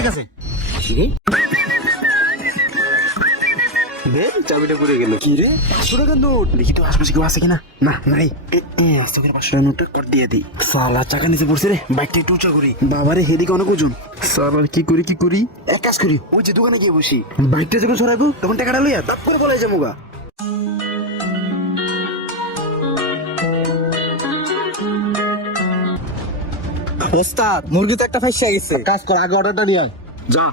ঠিক আছে। চাবিটা পড়ে গেল। কি রে, 500 টাকার নোট? দেখি তো আশপাশে কেউ আছে কিনা। না নাই, আস্তে করে 500 টাকার নোটটা কর দিয়ে দিই। সালা চাকা নিচে পড়ছে রে, বাইকটা একটু উঁচা করি। বাবারে হেদিকে অনেক ওজন। সালা কি করি, এক কাজ করি, ওই যে দোকানে গিয়ে বসি, বাইকটা যখন সরাইবো তখন টাকাটা লইয়া দাপ করে বলাই যাবো গা। ওস্তাদ, মুরগি তো একটা ফাইসা গেছে। কাজ কর, আগে অর্ডারটা নিয়ে আয়। যা।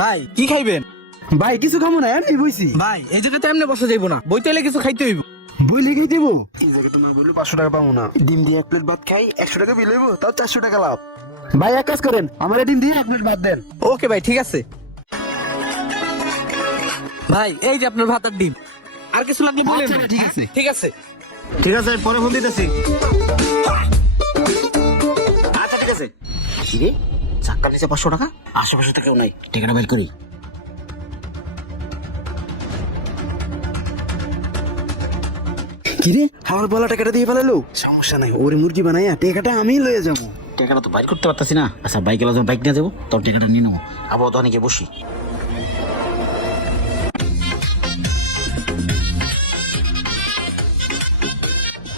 ভাই কি খাইবেন? ভাই কিছু খামো না, এমনি বইছি। ভাই এই জায়গাতে এমনি বসা যাইবো না, বইতে হলে কিছু খাইতে হইব। বই লেগেই দেবো। এই জায়গায় তোমার বললে 500 টাকা পাবো না। ডিম দিয়ে 1 প্লেট ভাত খাই, 100 টাকা বিল হইবো, তাও 400 টাকা লাভ। ভাই এক কাজ করেন, আমার ডিম দিয়ে 1 প্লেট ভাত দেন। ওকে ভাই, ঠিক আছে। ভাই এই যে আপনার ভাত আর ডিম, আর কিছু লাগলে বলেন। আচ্ছা, ঠিক আছে। ঠিক আছে। ঠিক আছে, পরে ফোন দিতেছি। আচ্ছা ঠিক আছে। কি রে, চাক্কার নিচে 500 টাকা, আশেপাশে তো কেউ নাই, টাকাটা বের করি। কি রে, আমার বলা টাকাটা দিয়ে ফেলালো। সমস্যা নাই, ওরে মুরগি বানাইয়া টাকাটা আমি লয়ে যাবো। টাকাটা তো বাইর করতে পারতাছি না। আচ্ছা বাইকে যখন বাইক নিয়ে যাবো তখন টাকাটা নিয়ে নেবো। আবার দোকানে গিয়ে বসি।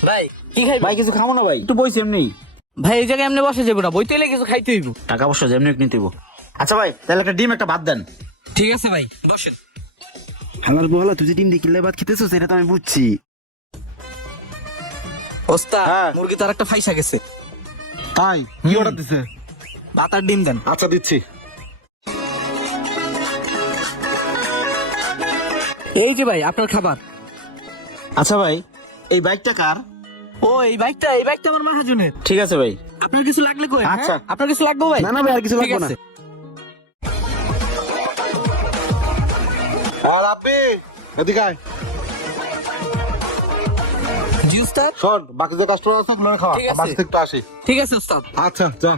ভাই কি খাইবেন? ভাই কিছু খাবো না ভাই, একটু বইছি এমনি। ভাই এই জায়গায় এমনি বসা যাইবো না, বইতে হলে কিছু খাইতে হইব। টাকা অবশ্য যেমনি নিতে হইব। আচ্ছা ভাই, তাহলে একটা ডিম একটা ভাত দেন। ঠিক আছে ভাই, বসেন। হালার বলা, তুই যে ডিম দিয়ে কিনলে ভাত খেতেছো সেটা তো আমি বুঝছি। ওস্তাদ, হ্যাঁ। মুরগি তো আর একটা ফাইসা গেছে। তাই কি অর্ডার দিছে? ভাত আর ডিম দেন। আচ্ছা দিচ্ছি। এই যে ভাই আপনার খাবার। আচ্ছা ভাই, এই বাইকটা কার? ও এই বাইকটা আমার মাহাজনের। ঠিক আছে ভাই। আপনার কিছু লাগলে কই? আচ্ছা। আপনার কিছু লাগবে ভাই? না না ভাই, আর কিছু ঠিক লাগবে না। আছে। আর আপনি এদিকে আয়। জি ওস্তাদ। শোন, বাকি যে কাস্টমার আছে ওগুলো খাওয়া, ঠিক আছে। বাকি থেকে একটু আসি। ঠিক আছে ওস্তাদ। আচ্ছা যা।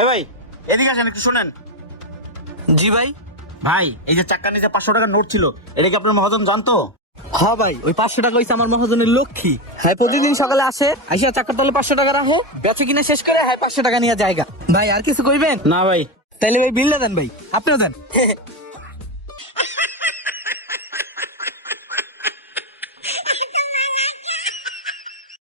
এই ভাই, এদিকে আসেন একটু শোনেন। জি ভাই। ভাই এই যে চাক্কার নিচে 500 টাকার নোট ছিল, এটা কি আপনার মহাজন জানতো? হ্যাঁ ভাই, ওই 500 টাকা হইছে আমার মহাজনের লক্ষ্মী। হ্যাঁ প্রতিদিন সকালে আসে, আইসা চাকার তলে 500 টাকা রাখো, বেচে কিনা শেষ করে হ্যাঁ 500 টাকা নিয়ে জায়গা। ভাই আর কিছু কইবেন? না ভাই। তাইলে ভাই বিলটা দেন ভাই, আপনিও দেন।